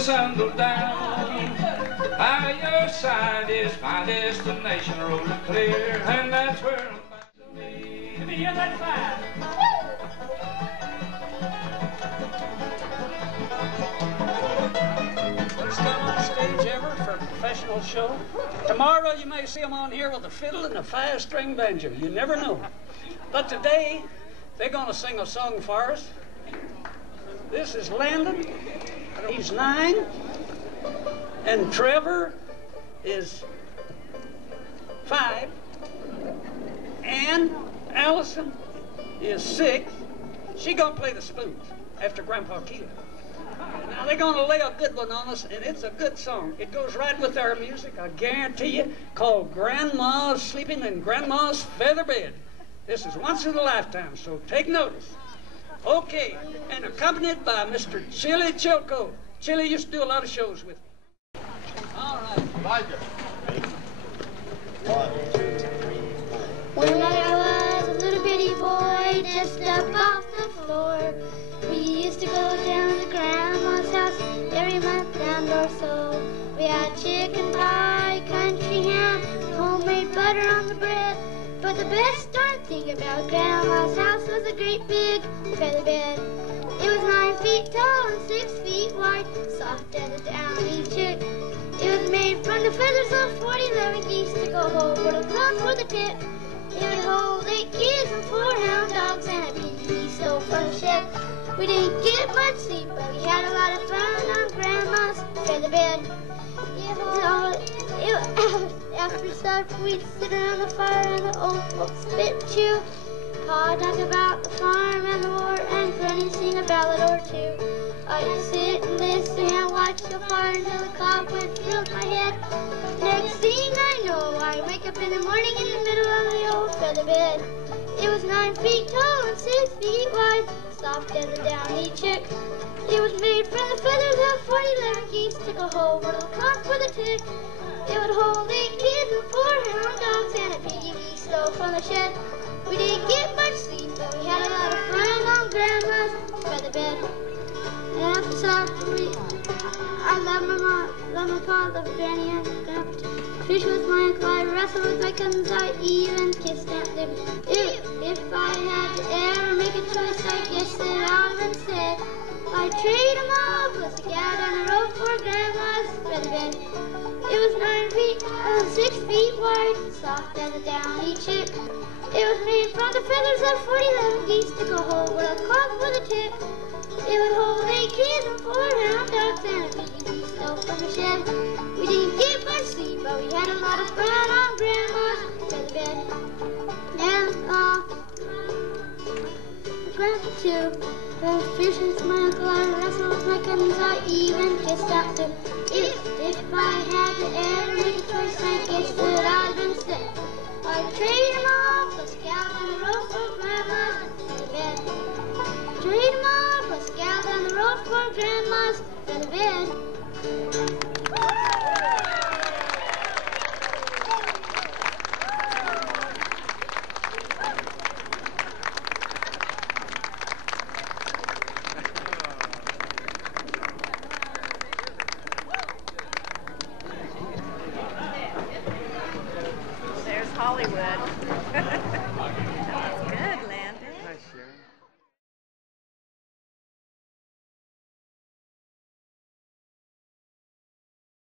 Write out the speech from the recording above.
the sun goes down. By your side is my destination, rolling clear, and that's where I'm about to be. Let me hear that fire. First time on stage ever for a professional show. Tomorrow you may see them on here with a fiddle and a 5-string banjo. You never know. But today they're going to sing a song for us. This is Landon. He's 9. And Trevor is 5. And Allison is 6. She's going to play the spoons after Grandpa Keeler. Now they're going to lay a good one on us, and it's a good song. It goes right with our music, I guarantee you, called Grandma's Sleeping in Grandma's Feather Bed. This is once in a lifetime, so take notice. Okay, and accompanied by Mr. Chili Chilco. Chili used to do a lot of shows with me. All right. When I was a little bitty boy, just up off the floor, we used to go down to Grandma's house every month round or so. We had chicken pie, country ham, homemade butter on the bread. But the best darn thing about Grandma's house was a great big feather bed. It was 9 feet tall and 6 feet wide, soft as a downy chick. It was made from the feathers of 40 geese to go over the cloth for the tip. It would hold 8 kids and 4 hound dogs and a piggy stove from the shed. We didn't get much sleep, but we had a lot of fun on Grandma's feather bed. After supper, we'd sit around the fire and the old folks spit and chew. Pa talk about the farm and the war, and Granny sing a ballad or two. I'd sit and listen and watch the fire until the cobweb filled my head. Next thing I know, I wake up in the morning in the middle of the old feather bed. It was 9 feet tall and 6 feet wide, soft as a downy chick. It was made from the feathers of 40 little geese to go over the cloth for the tick. It would hold 8 kids and 4 hound dogs and a piggy stove from the shed. We didn't get much sleep, but we had a lot of fun on Grandma's feather bed. And after supper, I love my mom, love my pa, love Granny and Grandpa too. Fish with my uncle, I wrestled with my cousins, I even kissed Aunt Libby. If I had to ever make a choice, I guess that I would have said I'd trade them all, pussycat down the road for Grandma's feather bed. It was 9 feet, 6 feet wide, soft as a downy chick. It was made from the feathers of 40 little geese to go over the cloth for the tip. It would hold 8 kids and 4 hound dogs and a piggy stove from the shed. We didn't get much sleep, but we had a lot of fun on Grandma's feather bed. And Grandpa too. Fish with my uncle, I wrestled with my cousins, I even kissed out too. If I had to ever make a choice, I guess that I'd been sick. I'd trade them all, plus cow down the road for Grandma's feather bed. Trade them all, plus cow down the road for Grandma's feather bed. Hollywood.